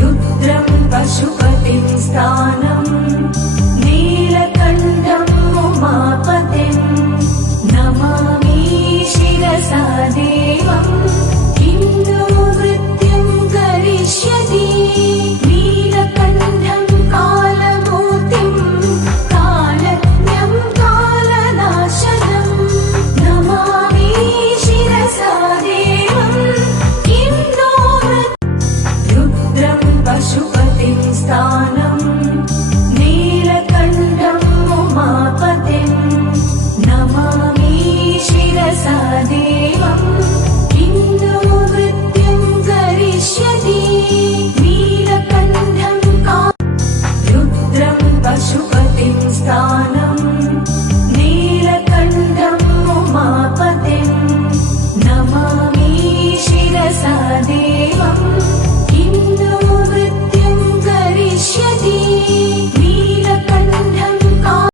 रुद्रं पशुपतिं स्थानं नीलकण्ठं उमापतिं नमामि शिरसा देवं किं नो मृत्युं करिष्यति नीलकण्ठं कालमूर्तिं कालज्ञं कालनाशनं नमामि शिरसा देवं किं नो रुद्रं पशुपतिं स्थानं